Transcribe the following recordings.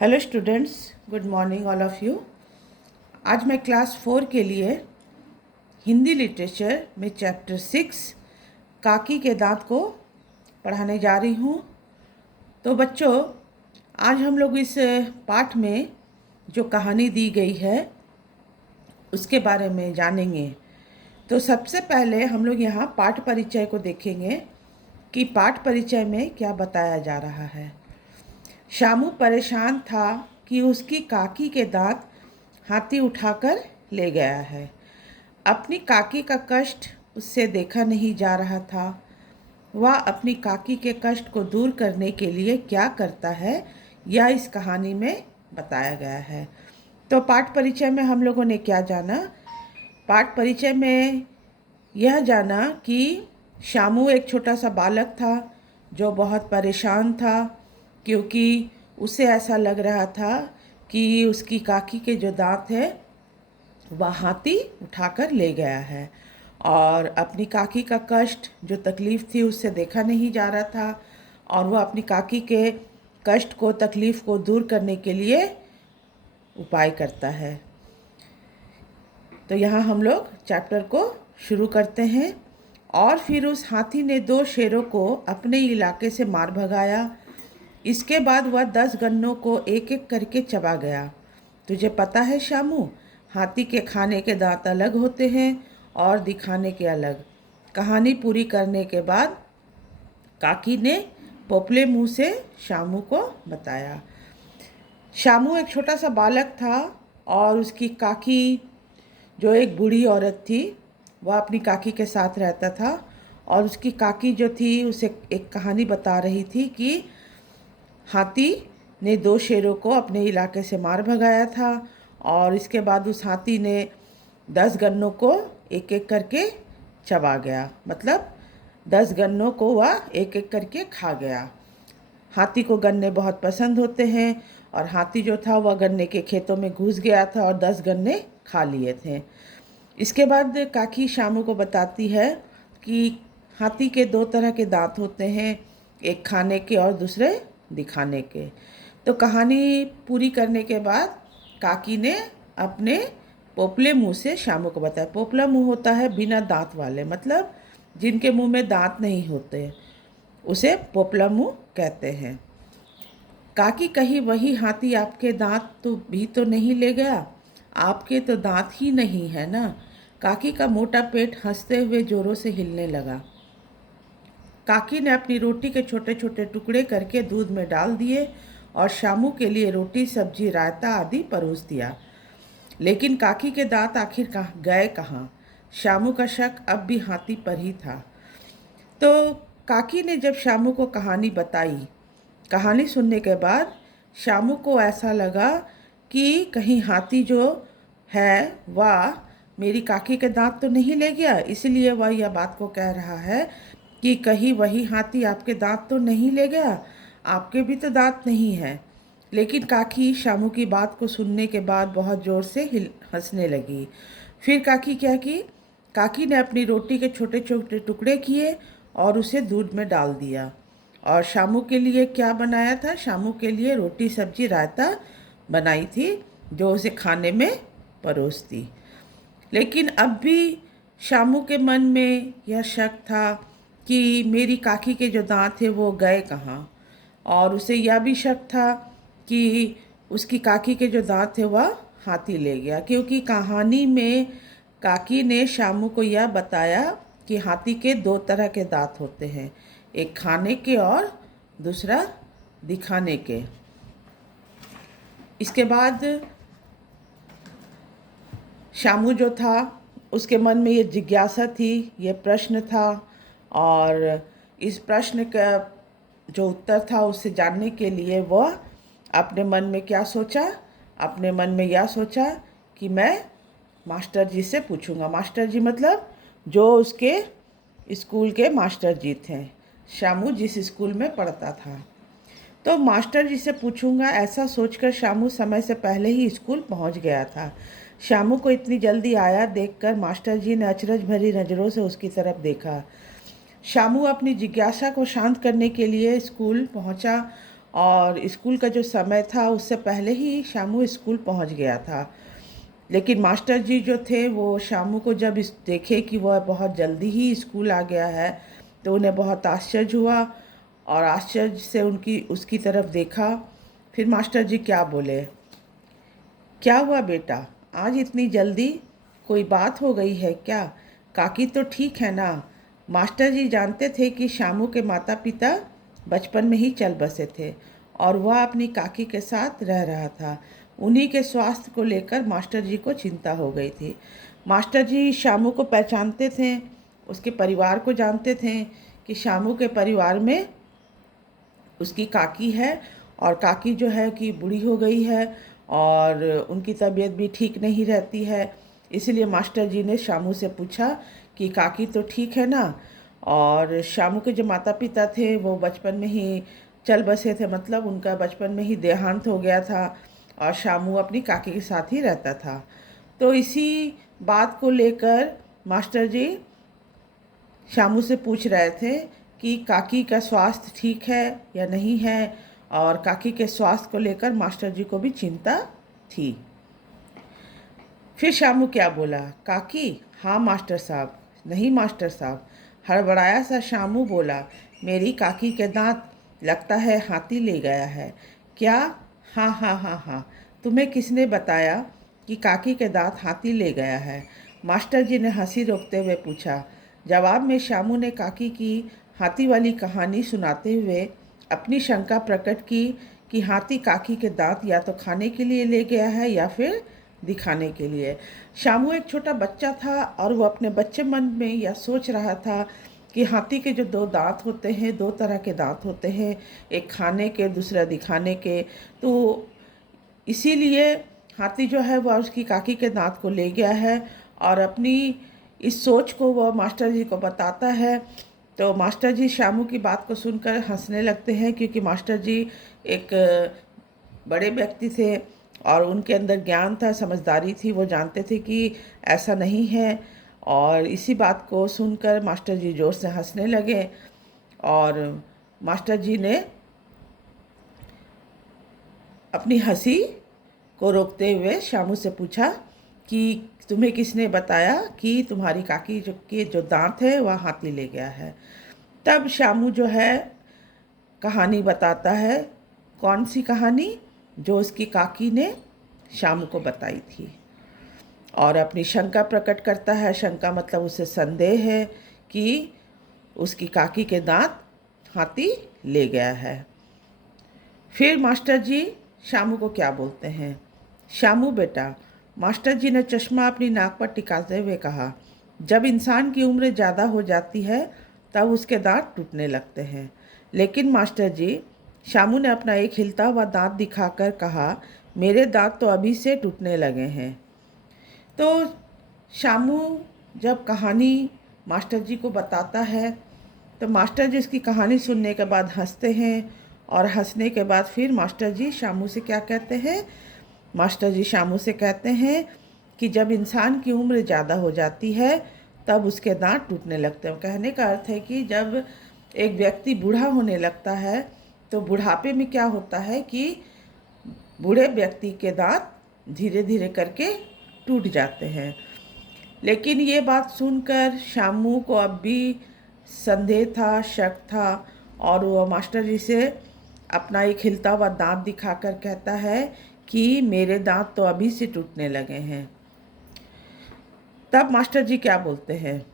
Hello students, good morning all of you. आज मैं class 4 के लिए हिंदी लिटरेचर में चैप्टर 6 काकी के दांत को पढ़ाने जा रही हूँ। तो बच्चों, आज हम लोग इस पाठ में जो कहानी दी गई है उसके बारे में जानेंगे। तो सबसे पहले हम लोग यहाँ पाठ परिचय को देखेंगे कि पाठ परिचय में क्या बताया जा रहा है। शामू परेशान था कि उसकी काकी के दांत हाथी उठाकर ले गया है। अपनी काकी का कष्ट उससे देखा नहीं जा रहा था। वह अपनी काकी के कष्ट को दूर करने के लिए क्या करता है, यह इस कहानी में बताया गया है। तो पाठ परिचय में हम लोगों ने क्या जाना? पाठ परिचय में यह जाना कि शामू एक छोटा सा बालक था जो बहुत परेशान था, क्योंकि उसे ऐसा लग रहा था कि उसकी काकी के जो दांत है वह हाथी उठाकर ले गया है और अपनी काकी का कष्ट, जो तकलीफ़ थी, उससे देखा नहीं जा रहा था और वह अपनी काकी के कष्ट को, तकलीफ़ को दूर करने के लिए उपाय करता है। तो यहाँ हम लोग चैप्टर को शुरू करते हैं। और फिर उस हाथी ने 2 शेरों को अपने इलाके से मार भगाया। इसके बाद वह 10 गन्नों को एक एक करके चबा गया। तुझे पता है शामू, हाथी के खाने के दांत अलग होते हैं और दिखाने के अलग। कहानी पूरी करने के बाद काकी ने पोपले मुंह से शामू को बताया। शामू एक छोटा सा बालक था और उसकी काकी, जो एक बूढ़ी औरत थी, वह अपनी काकी के साथ रहता था और उसकी काकी जो थी उसे एक कहानी बता रही थी कि हाथी ने 2 शेरों को अपने इलाके से मार भगाया था और इसके बाद उस हाथी ने 10 गन्नों को एक एक करके चबा गया। मतलब 10 गन्नों को वह एक एक करके खा गया। हाथी को गन्ने बहुत पसंद होते हैं और हाथी जो था वह गन्ने के खेतों में घुस गया था और 10 गन्ने खा लिए थे। इसके बाद काकी शामू को बताती है कि हाथी के 2 तरह के दांत होते हैं, एक खाने के और दूसरे दिखाने के। तो कहानी पूरी करने के बाद काकी ने अपने पोपले मुंह से शामू को बताया। पोपला मुंह होता है बिना दांत वाले, मतलब जिनके मुंह में दांत नहीं होते, उसे पोपला मुंह कहते हैं। काकी कही, वही हाथी आपके दांत भी तो नहीं ले गया? आपके तो दांत ही नहीं है ना। काकी का मोटा पेट हंसते हुए जोरों से हिलने लगा। काकी ने अपनी रोटी के छोटे छोटे टुकड़े करके दूध में डाल दिए और शामू के लिए रोटी, सब्जी, रायता आदि परोस दिया। लेकिन काकी के दांत आखिर गए कहाँ? शामू का शक अब भी हाथी पर ही था। तो काकी ने जब शामू को कहानी बताई, कहानी सुनने के बाद शामू को ऐसा लगा कि कहीं हाथी जो है वह मेरी काकी के दांत तो नहीं ले गया, इसलिए वह यह बात को कह रहा है कि कहीं वही हाथी आपके दांत तो नहीं ले गया, आपके भी तो दांत नहीं है। लेकिन काकी शामू की बात को सुनने के बाद बहुत ज़ोर से हंसने लगी। फिर काकी क्या की? काकी ने अपनी रोटी के छोटे छोटे टुकड़े किए और उसे दूध में डाल दिया और शामू के लिए क्या बनाया था? शामू के लिए रोटी, सब्जी, रायता बनाई थी जो उसे खाने में परोस दी। लेकिन अब भी शामू के मन में यह शक था कि मेरी काकी के जो दांत थे वो गए कहाँ, और उसे यह भी शक था कि उसकी काकी के जो दांत थे वह हाथी ले गया, क्योंकि कहानी में काकी ने शामू को यह बताया कि हाथी के 2 तरह के दांत होते हैं, एक खाने के और दूसरा दिखाने के। इसके बाद शामू जो था, उसके मन में ये जिज्ञासा थी, ये प्रश्न था, और इस प्रश्न का जो उत्तर था उसे जानने के लिए वह अपने मन में क्या सोचा? अपने मन में यह सोचा कि मैं मास्टर जी से पूछूंगा। मास्टर जी मतलब जो उसके स्कूल के मास्टर जी थे, शामू जिस स्कूल में पढ़ता था। तो मास्टर जी से पूछूंगा, ऐसा सोचकर शामू समय से पहले ही स्कूल पहुंच गया था। शामू को इतनी जल्दी आया देखकर मास्टर जी ने अचरज भरी नज़रों से उसकी तरफ देखा। शामू अपनी जिज्ञासा को शांत करने के लिए स्कूल पहुंचा और स्कूल का जो समय था उससे पहले ही शामू स्कूल पहुंच गया था। लेकिन मास्टर जी जो थे वो शामू को जब देखे कि वह बहुत जल्दी ही स्कूल आ गया है तो उन्हें बहुत आश्चर्य हुआ और आश्चर्य से उसकी तरफ देखा। फिर मास्टर जी क्या बोले, क्या हुआ बेटा, आज इतनी जल्दी, कोई बात हो गई है क्या? काकी तो ठीक है ना? मास्टर जी जानते थे कि शामू के माता पिता बचपन में ही चल बसे थे और वह अपनी काकी के साथ रह रहा था। उन्हीं के स्वास्थ्य को लेकर मास्टर जी को चिंता हो गई थी। मास्टर जी शामू को पहचानते थे, उसके परिवार को जानते थे कि शामू के परिवार में उसकी काकी है और काकी जो है कि बूढ़ी हो गई है और उनकी तबीयत भी ठीक नहीं रहती है। इसलिए मास्टर जी ने शामू से पूछा कि काकी तो ठीक है ना? और शामू के जो माता पिता थे वो बचपन में ही चल बसे थे, मतलब उनका बचपन में ही देहांत हो गया था और शामू अपनी काकी के साथ ही रहता था। तो इसी बात को लेकर मास्टर जी शामू से पूछ रहे थे कि काकी का स्वास्थ्य ठीक है या नहीं है, और काकी के स्वास्थ्य को लेकर मास्टर जी को भी चिंता थी। फिर शामू क्या बोला, काकी? हाँ मास्टर साहब। नहीं मास्टर साहब, हड़बड़ाया सा शामू बोला, मेरी काकी के दांत लगता है हाथी ले गया है। क्या? हाँ हाँ हाँ हाँ, तुम्हें किसने बताया कि काकी के दांत हाथी ले गया है? मास्टर जी ने हंसी रोकते हुए पूछा। जवाब में शामू ने काकी की हाथी वाली कहानी सुनाते हुए अपनी शंका प्रकट की कि हाथी काकी के दांत या तो खाने के लिए ले गया है या फिर दिखाने के लिए। शामू एक छोटा बच्चा था और वो अपने बच्चे मन में यह सोच रहा था कि हाथी के जो दो दांत होते हैं, दो तरह के दांत होते हैं, एक खाने के, दूसरा दिखाने के। तो इसीलिए हाथी जो है वह उसकी काकी के दांत को ले गया है और अपनी इस सोच को वह मास्टर जी को बताता है। तो मास्टर जी शामू की बात को सुनकर हंसने लगते हैं, क्योंकि मास्टर जी एक बड़े व्यक्ति थे और उनके अंदर ज्ञान था, समझदारी थी। वो जानते थे कि ऐसा नहीं है और इसी बात को सुनकर मास्टर जी ज़ोर से हंसने लगे। और मास्टर जी ने अपनी हंसी को रोकते हुए शामू से पूछा कि तुम्हें किसने बताया कि तुम्हारी काकी जो दांत है वह हाथी ले गया है? तब शामू जो है कहानी बताता है। कौन सी कहानी? जो उसकी काकी ने शामू को बताई थी, और अपनी शंका प्रकट करता है। शंका मतलब उसे संदेह है कि उसकी काकी के दांत हाथी ले गया है। फिर मास्टर जी शामू को क्या बोलते हैं, शामू बेटा, मास्टर जी ने चश्मा अपनी नाक पर टिकाते हुए कहा, जब इंसान की उम्र ज़्यादा हो जाती है तब उसके दांत टूटने लगते हैं। लेकिन मास्टर जी, शामू ने अपना एक हिलता हुआ दांत दिखाकर कहा, मेरे दांत तो अभी से टूटने लगे हैं। तो शामू जब कहानी मास्टर जी को बताता है तो मास्टर जी इसकी कहानी सुनने के बाद हंसते हैं और हंसने के बाद फिर मास्टर जी शामू से क्या कहते हैं, मास्टर जी शामू से कहते हैं कि जब इंसान की उम्र ज़्यादा हो जाती है तब उसके दांत टूटने लगते हैं। कहने का अर्थ है कि जब एक व्यक्ति बूढ़ा होने लगता है तो बुढ़ापे में क्या होता है कि बूढ़े व्यक्ति के दांत धीरे धीरे करके टूट जाते हैं। लेकिन ये बात सुनकर शामू को अब भी संदेह था, शक था, और वो मास्टर जी से अपना एक हिलता हुआ दांत दिखाकर कहता है कि मेरे दांत तो अभी से टूटने लगे हैं। तब मास्टर जी क्या बोलते हैं,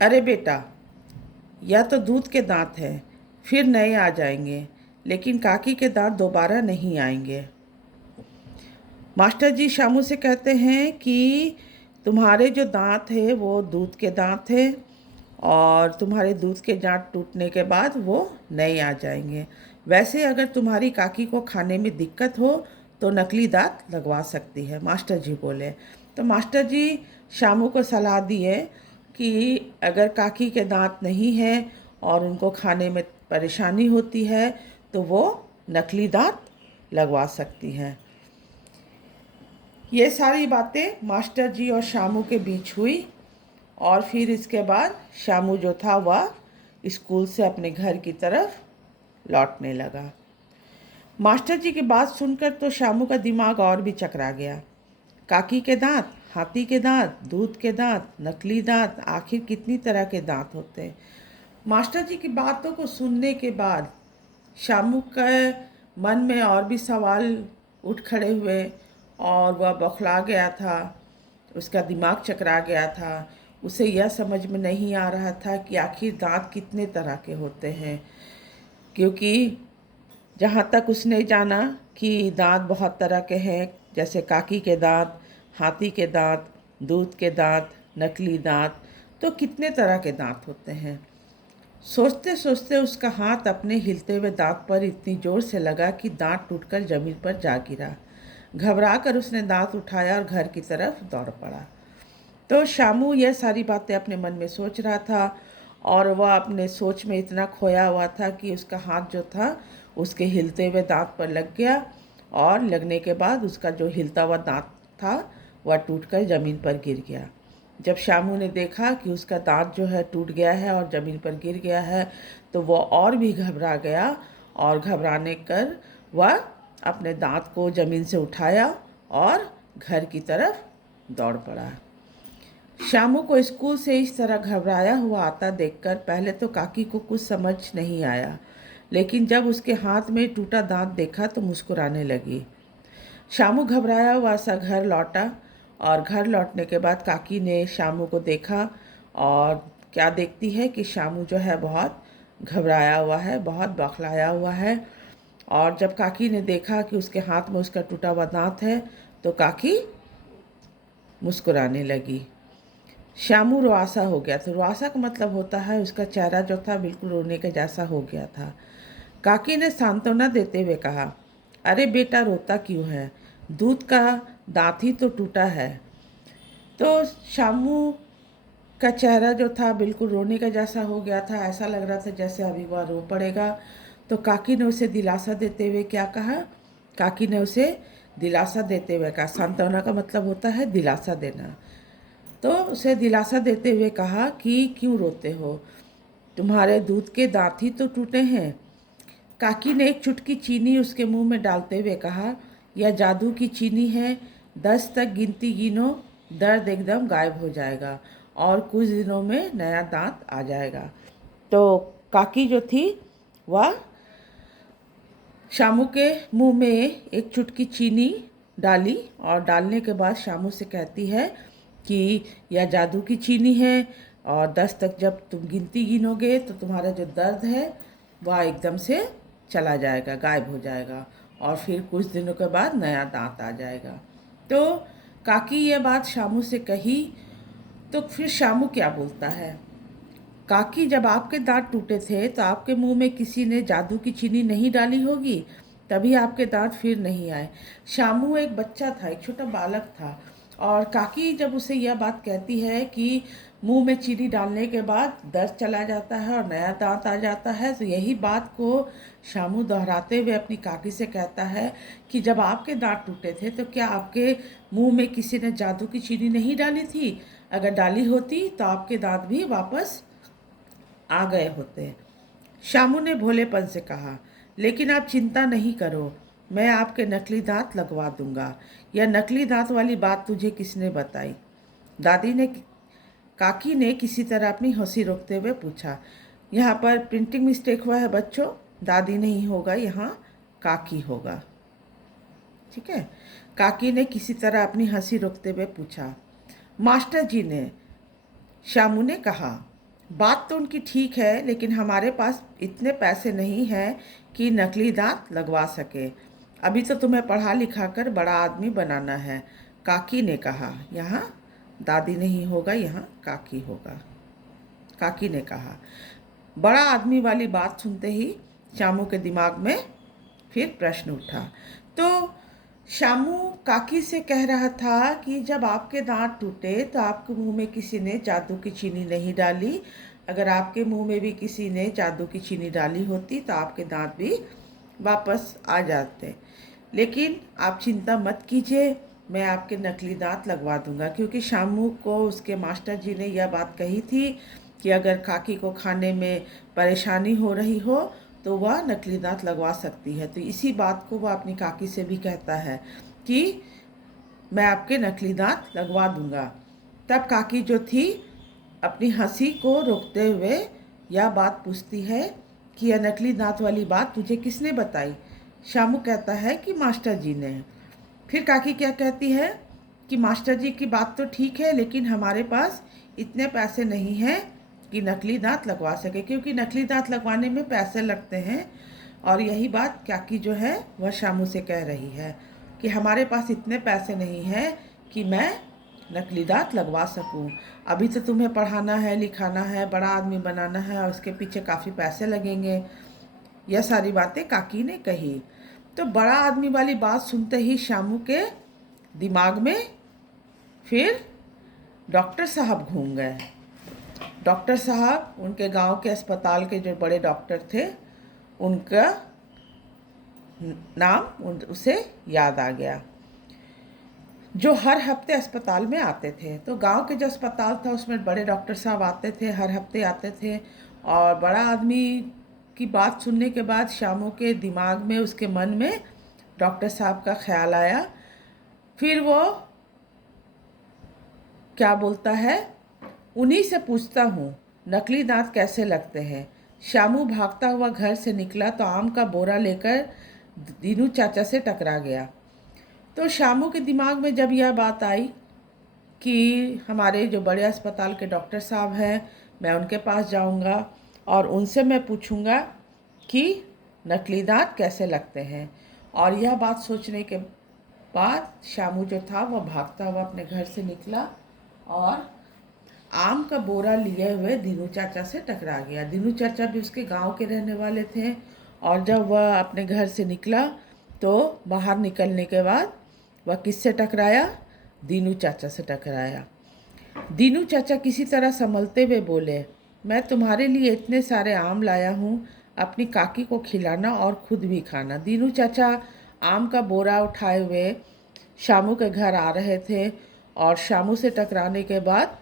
अरे बेटा, यह तो दूध के दांत हैं, फिर नए आ जाएंगे, लेकिन काकी के दांत दोबारा नहीं आएंगे। मास्टर जी शामू से कहते हैं कि तुम्हारे जो दांत हैं वो दूध के दांत हैं और तुम्हारे दूध के दांत टूटने के बाद वो नए आ जाएंगे। वैसे अगर तुम्हारी काकी को खाने में दिक्कत हो तो नकली दांत लगवा सकती है, मास्टर जी बोले। तो मास्टर जी शामू को सलाह दिए कि अगर काकी के दांत नहीं है और उनको खाने में परेशानी होती है तो वो नकली दांत लगवा सकती हैं। ये सारी बातें मास्टर जी और शामू के बीच हुई और फिर इसके बाद शामू जो था वह स्कूल से अपने घर की तरफ लौटने लगा। मास्टर जी की बात सुनकर तो शामू का दिमाग और भी चकरा गया। काकी के दांत, हाथी के दांत, दूध के दांत, नकली दांत, आखिर कितनी तरह के दांत होते हैं। मास्टर जी की बातों को सुनने के बाद शामू के मन में और भी सवाल उठ खड़े हुए और वह बौखला गया था। उसका दिमाग चकरा गया था। उसे यह समझ में नहीं आ रहा था कि आखिर दांत कितने तरह के होते हैं, क्योंकि जहाँ तक उसने जाना कि दांत बहुत तरह के हैं, जैसे काकी के दांत, हाथी के दांत, दूध के दांत, नकली दांत, तो कितने तरह के दांत होते हैं। सोचते सोचते उसका हाथ अपने हिलते हुए दांत पर इतनी जोर से लगा कि दांत टूटकर जमीन पर जा गिरा। घबरा कर उसने दांत उठाया और घर की तरफ दौड़ पड़ा। तो शामू यह सारी बातें अपने मन में सोच रहा था और वह अपने सोच में इतना खोया हुआ था कि उसका हाथ जो था उसके हिलते हुए दांत पर लग गया और लगने के बाद उसका जो हिलता हुआ दांत था वह टूटकर ज़मीन पर गिर गया। जब शामू ने देखा कि उसका दांत जो है टूट गया है और ज़मीन पर गिर गया है तो वह और भी घबरा गया और घबराने कर वह अपने दांत को ज़मीन से उठाया और घर की तरफ दौड़ पड़ा। शामू को स्कूल से इस तरह घबराया हुआ आता देखकर पहले तो काकी को कुछ समझ नहीं आया, लेकिन जब उसके हाथ में टूटा दांत देखा तो मुस्कुराने लगी। शामू घबराया हुआ सा घर लौटा और घर लौटने के बाद काकी ने शामू को देखा और क्या देखती है कि शामू जो है बहुत घबराया हुआ है, बहुत बौखलाया हुआ है। और जब काकी ने देखा कि उसके हाथ में उसका टूटा हुआ दांत है तो काकी मुस्कुराने लगी। शामू रुआसा हो गया था। रुआसा का मतलब होता है उसका चेहरा जो था बिल्कुल रोने के जैसा हो गया था। काकी ने सांत्वना देते हुए कहा, अरे बेटा रोता क्यों है, दूध का दांत ही तो टूटा है। तो शामू का चेहरा जो था बिल्कुल रोने का जैसा हो गया था, ऐसा लग रहा था जैसे अभी वह रो पड़ेगा। तो काकी ने उसे दिलासा देते हुए क्या कहा, काकी ने उसे दिलासा देते हुए कहा, सांत्वना का मतलब होता है दिलासा देना। तो उसे दिलासा देते हुए कहा कि क्यों रोते हो, तुम्हारे दूध के दांत ही तो टूटे हैं। काकी ने एक चुटकी चीनी उसके मुंह में डालते हुए कहा, यह जादू की चीनी है, 10 तक गिनती गिनो, दर्द एकदम गायब हो जाएगा और कुछ दिनों में नया दांत आ जाएगा। तो काकी जो थी वह शामू के मुंह में एक चुटकी चीनी डाली और डालने के बाद शामू से कहती है कि यह जादू की चीनी है और 10 तक जब तुम गिनती गिनोगे तो तुम्हारा जो दर्द है वह एकदम से चला जाएगा, गायब हो जाएगा और फिर कुछ दिनों के बाद नया दांत आ जाएगा। तो काकी ये बात शामू से कही तो फिर शामू क्या बोलता है, काकी जब आपके दांत टूटे थे तो आपके मुंह में किसी ने जादू की चीनी नहीं डाली होगी, तभी आपके दांत फिर नहीं आए। शामू एक बच्चा था, एक छोटा बालक था और काकी जब उसे यह बात कहती है कि मुंह में चीनी डालने के बाद दर्द चला जाता है और नया दांत आ जाता है, तो यही बात को शामू दोहराते हुए अपनी काकी से कहता है कि जब आपके दांत टूटे थे तो क्या आपके मुंह में किसी ने जादू की चीनी नहीं डाली थी, अगर डाली होती तो आपके दांत भी वापस आ गए होते। शामू ने भोलेपन से कहा, लेकिन आप चिंता नहीं करो, मैं आपके नकली दांत लगवा दूंगा। यह नकली दांत वाली बात तुझे किसने बताई? दादी ने काकी ने किसी तरह अपनी हंसी रोकते हुए पूछा। यहाँ पर प्रिंटिंग मिस्टेक हुआ है बच्चों, दादी नहीं होगा, यहाँ काकी होगा, ठीक है। काकी ने किसी तरह अपनी हंसी रोकते हुए पूछा। मास्टर जी ने, शामू ने कहा, बात तो उनकी ठीक है लेकिन हमारे पास इतने पैसे नहीं हैं कि नकली दांत लगवा सके। अभी तो तुम्हें पढ़ा लिखा कर बड़ा आदमी बनाना है, काकी ने कहा। यहाँ दादी नहीं होगा, यहाँ काकी होगा, काकी ने कहा। बड़ा आदमी वाली बात सुनते ही शामू के दिमाग में फिर प्रश्न उठा। तो शामू काकी से कह रहा था कि जब आपके दांत टूटे तो आपके मुंह में किसी ने जादू की चीनी नहीं डाली, अगर आपके मुंह में भी किसी ने जादू की चीनी डाली होती तो आपके दांत भी वापस आ जाते। लेकिन आप चिंता मत कीजिए, मैं आपके नकली दांत लगवा दूंगा, क्योंकि शामू को उसके मास्टर जी ने यह बात कही थी कि अगर काकी को खाने में परेशानी हो रही हो तो वह नकली दांत लगवा सकती है। तो इसी बात को वह अपनी काकी से भी कहता है कि मैं आपके नकली दांत लगवा दूंगा। तब काकी जो थी अपनी हंसी को रोकते हुए यह बात पूछती है कि यह नकली दांत वाली बात तुझे किसने बताई? शामू कहता है कि मास्टर जी ने। फिर काकी क्या कहती है कि मास्टर जी की बात तो ठीक है, लेकिन हमारे पास इतने पैसे नहीं हैं कि नकली दांत लगवा सके, क्योंकि नकली दांत लगवाने में पैसे लगते हैं। और यही बात काकी जो है वह शामू से कह रही है कि हमारे पास इतने पैसे नहीं हैं कि मैं नकली दांत लगवा सकूं। अभी तो तुम्हें पढ़ाना है, लिखाना है, बड़ा आदमी बनाना है और उसके पीछे काफ़ी पैसे लगेंगे। यह सारी बातें काकी ने कही। तो बड़ा आदमी वाली बात सुनते ही शामू के दिमाग में फिर डॉक्टर साहब घूम गए। डॉक्टर साहब उनके गांव के अस्पताल के जो बड़े डॉक्टर थे, उनका नाम उसे याद आ गया, जो हर हफ्ते अस्पताल में आते थे। तो गांव के जो अस्पताल था उसमें बड़े डॉक्टर साहब आते थे, हर हफ्ते आते थे। और बड़ा आदमी की बात सुनने के बाद शामू के दिमाग में, उसके मन में डॉक्टर साहब का ख्याल आया। फिर वो क्या बोलता है, उन्हीं से पूछता हूँ नकली दांत कैसे लगते हैं। शामू भागता हुआ घर से निकला तो आम का बोरा लेकर दीनू चाचा से टकरा गया। तो शामू के दिमाग में जब यह बात आई कि हमारे जो बड़े अस्पताल के डॉक्टर साहब हैं, मैं उनके पास जाऊंगा और उनसे मैं पूछूंगा कि नकली दांत कैसे लगते हैं। और यह बात सोचने के बाद शामू जो था वह भागता हुआ अपने घर से निकला और आम का बोरा लिए हुए दीनू चाचा से टकरा गया। दीनू चाचा भी उसके गांव के रहने वाले थे। और जब वह अपने घर से निकला तो बाहर निकलने के बाद वह किससे टकराया? दीनू चाचा से टकराया। दीनू चाचा किसी तरह संभलते हुए बोले, मैं तुम्हारे लिए इतने सारे आम लाया हूँ, अपनी काकी को खिलाना और खुद भी खाना। दीनू चाचा आम का बोरा उठाए हुए शामू के घर आ रहे थे और शामू से टकराने के बाद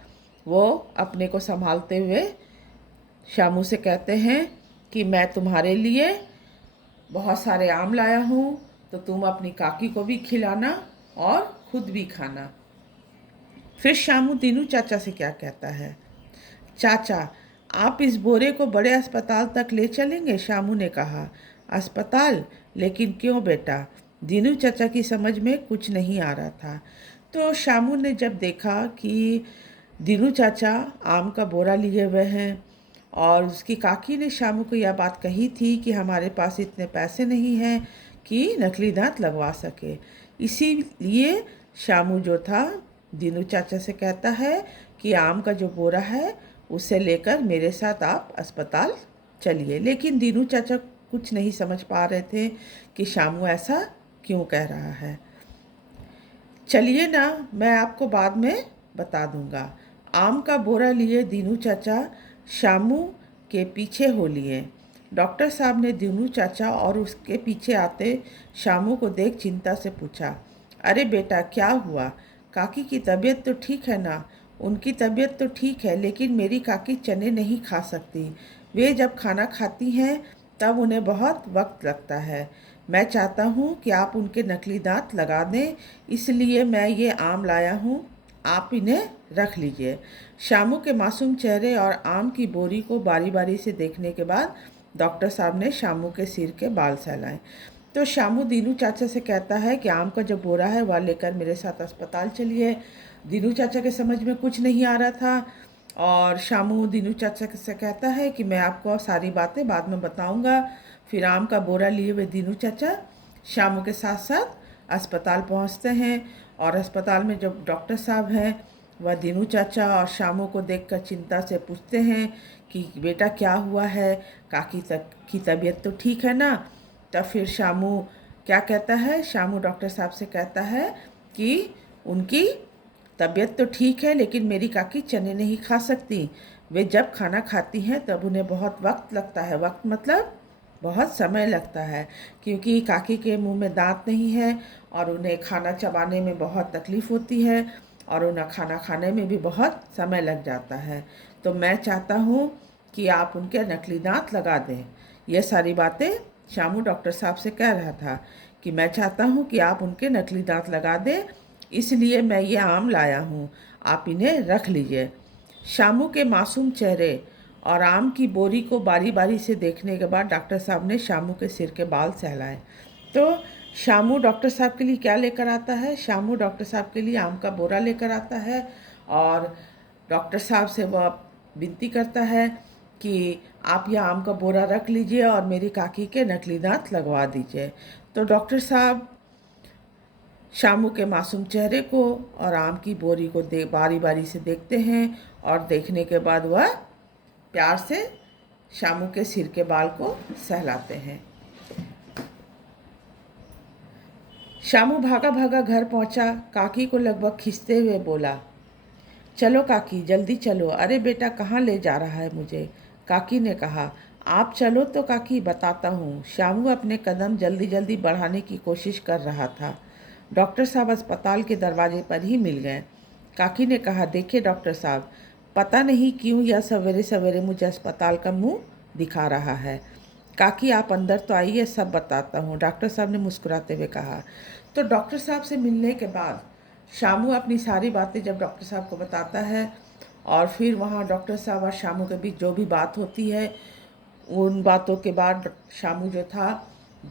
वो अपने को संभालते हुए शामू से कहते हैं कि मैं तुम्हारे लिए बहुत सारे आम लाया हूँ, तो तुम अपनी काकी को भी खिलाना और खुद भी खाना। फिर शामू दीनू चाचा से क्या कहता है, चाचा आप इस बोरे को बड़े अस्पताल तक ले चलेंगे? शामू ने कहा। अस्पताल? लेकिन क्यों बेटा? दीनू चाचा की समझ में कुछ नहीं आ रहा था। तो शामू ने जब देखा कि दीनू चाचा आम का बोरा लिए हुए हैं और उसकी काकी ने शामू को यह बात कही थी कि हमारे पास इतने पैसे नहीं हैं कि नकली दांत लगवा सके, इसीलिए शामू जो था दीनू चाचा से कहता है कि आम का जो बोरा है उसे लेकर मेरे साथ आप अस्पताल चलिए। लेकिन दीनू चाचा कुछ नहीं समझ पा रहे थे कि शामू ऐसा क्यों कह रहा है। चलिए ना, मैं आपको बाद में बता दूंगा। आम का बोरा लिए दीनू चाचा शामू के पीछे हो लिए। डॉक्टर साहब ने दीनू चाचा और उसके पीछे आते शामू को देख चिंता से पूछा, अरे बेटा क्या हुआ? काकी की तबीयत तो ठीक है ना? उनकी तबीयत तो ठीक है, लेकिन मेरी काकी चने नहीं खा सकती। वे जब खाना खाती हैं तब उन्हें बहुत वक्त लगता है। मैं चाहता हूँ कि आप उनके नकली दांत लगा दें, इसलिए मैं ये आम लाया हूँ, आप इन्हें रख लीजिए। शामू के मासूम चेहरे और आम की बोरी को बारी बारी से देखने के बाद डॉक्टर साहब ने शामू के सिर के बाल सहलाए। तो शामू दीनू चाचा से कहता है कि आम का जो बोरा है वह लेकर मेरे साथ अस्पताल चलिए। दीनू चाचा के समझ में कुछ नहीं आ रहा था और शामू दीनू चाचा से कहता है कि मैं आपको सारी बातें बाद में बताऊंगा। फिर आम का बोरा लिए हुए दीनू चाचा शामू के साथ साथ अस्पताल पहुंचते हैं और अस्पताल में जब डॉक्टर साहब हैं वह दीनू चाचा और शामू को देखकर चिंता से पूछते हैं कि बेटा क्या हुआ है, काकी तक की तबीयत तो ठीक है ना? तब फिर शामू क्या कहता है, शामू डॉक्टर साहब से कहता है कि उनकी तबीयत तो ठीक है, लेकिन मेरी काकी चने नहीं खा सकती। वे जब खाना खाती हैं तब उन्हें बहुत वक्त लगता है। वक्त मतलब बहुत समय लगता है, क्योंकि काकी के मुंह में दांत नहीं है और उन्हें खाना चबाने में बहुत तकलीफ़ होती है और उन्हें खाना खाने में भी बहुत समय लग जाता है। तो मैं चाहता हूँ कि आप उनके नकली दांत लगा दें। ये सारी बातें शामू डॉक्टर साहब से कह रहा था कि मैं चाहता हूँ कि आप उनके नकली दांत लगा दें, इसलिए मैं ये आम लाया हूँ, आप इन्हें रख लीजिए। शामू के मासूम चेहरे और आम की बोरी को बारी बारी से देखने के बाद डॉक्टर साहब ने शामू के सिर के बाल सहलाए। तो शामू डॉक्टर साहब के लिए क्या लेकर आता है? शामू डॉक्टर साहब के लिए आम का बोरा लेकर आता है और डॉक्टर साहब से वह विनती करता है कि आप यह आम का बोरा रख लीजिए और मेरी काकी के नकली दांत लगवा दीजिए। तो डॉक्टर साहब शामू के मासूम चेहरे को और आम की बोरी को बारी बारी से देखते हैं और देखने के बाद वह प्यार से शामू के सिर के बाल को सहलाते हैं। शामू भागा भागा घर पहुंचा, काकी को लगभग खींचते हुए बोला, चलो काकी जल्दी चलो। अरे बेटा कहाँ ले जा रहा है मुझे? काकी ने कहा, आप चलो तो काकी बताता हूँ। शामू अपने कदम जल्दी जल्दी बढ़ाने की कोशिश कर रहा था। डॉक्टर साहब अस्पताल के दरवाजे पर ही मिल गए। काकी ने कहा, देखिए डॉक्टर साहब, पता नहीं क्यों यह सवेरे सवेरे मुझे अस्पताल का मुंह दिखा रहा है। काकी आप अंदर तो आइए, सब बताता हूँ, डॉक्टर साहब ने मुस्कुराते हुए कहा। तो डॉक्टर साहब से मिलने के बाद शामू अपनी सारी बातें जब डॉक्टर साहब को बताता है और फिर वहाँ डॉक्टर साहब और शामू के बीच जो भी बात होती है, उन बातों के बाद शामू जो था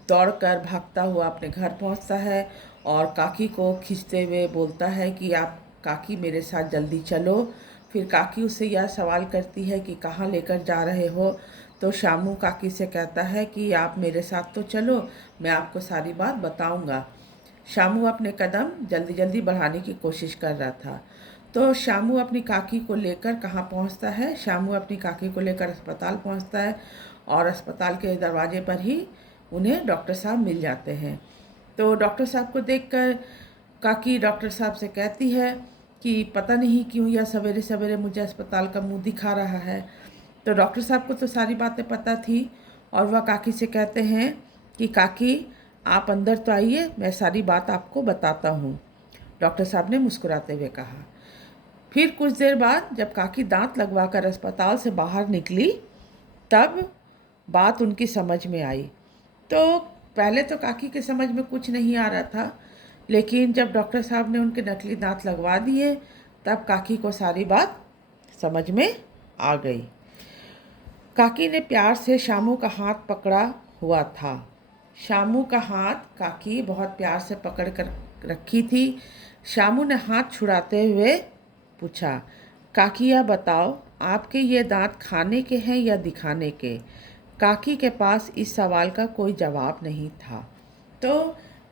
दौड़कर भागता हुआ अपने घर पहुँचता है और काकी को खींचते हुए बोलता है कि आप काकी मेरे साथ जल्दी चलो। फिर काकी उससे यह सवाल करती है कि कहाँ लेकर जा रहे हो? तो शामू काकी से कहता है कि आप मेरे साथ तो चलो, मैं आपको सारी बात बताऊंगा। शामू अपने कदम जल्दी जल्दी बढ़ाने की कोशिश कर रहा था। तो शामू अपनी काकी को लेकर कहाँ पहुँचता है? शामू अपनी काकी को लेकर अस्पताल पहुँचता है और अस्पताल के दरवाजे पर ही उन्हें डॉक्टर साहब मिल जाते हैं। तो डॉक्टर साहब को देखकर काकी डॉक्टर साहब से कहती है कि पता नहीं क्यों यह सवेरे सवेरे मुझे अस्पताल का मुंह दिखा रहा है। तो डॉक्टर साहब को तो सारी बातें पता थी और वह काकी से कहते हैं कि काकी आप अंदर तो आइए, मैं सारी बात आपको बताता हूँ। डॉक्टर साहब ने मुस्कुराते हुए कहा। फिर कुछ देर बाद जब काकी दांत लगवाकर अस्पताल से बाहर निकली, तब बात उनकी समझ में आई। तो पहले तो काकी के समझ में कुछ नहीं आ रहा था, लेकिन जब डॉक्टर साहब ने उनके नकली दांत लगवा दिए तब काकी को सारी बात समझ में आ गई। काकी ने प्यार से शामू का हाथ पकड़ा हुआ था। शामू का हाथ काकी बहुत प्यार से पकड़ कर रखी थी। शामू ने हाथ छुड़ाते हुए पूछा, काकी यह बताओ, आपके ये दांत खाने के हैं या दिखाने के? काकी के पास इस सवाल का कोई जवाब नहीं था। तो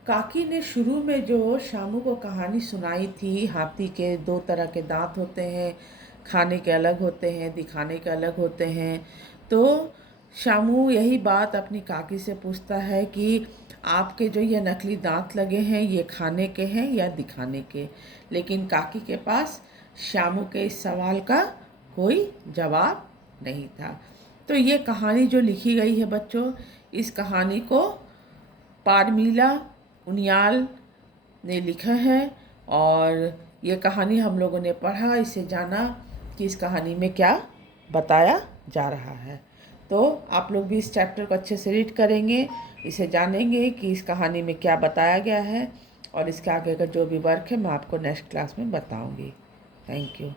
काकी ने शुरू में जो शामू को कहानी सुनाई थी, हाथी के 2 तरह के दांत होते हैं, खाने के अलग होते हैं, दिखाने के अलग होते हैं। तो शामू यही बात अपनी काकी से पूछता है कि आपके जो ये नकली दांत लगे हैं, ये खाने के हैं या दिखाने के? लेकिन काकी के पास शामू के इस सवाल का कोई जवाब नहीं था। तो ये कहानी जो लिखी गई है बच्चों, इस कहानी को पारमीला उनियाल ने लिखा है और ये कहानी हम लोगों ने पढ़ा, इससे जाना कि इस कहानी में क्या बताया जा रहा है। तो आप लोग भी इस चैप्टर को अच्छे से रीड करेंगे, इसे जानेंगे कि इस कहानी में क्या बताया गया है और इसके आगे का जो भी वर्क है मैं आपको नेक्स्ट क्लास में बताऊंगी। Thank you.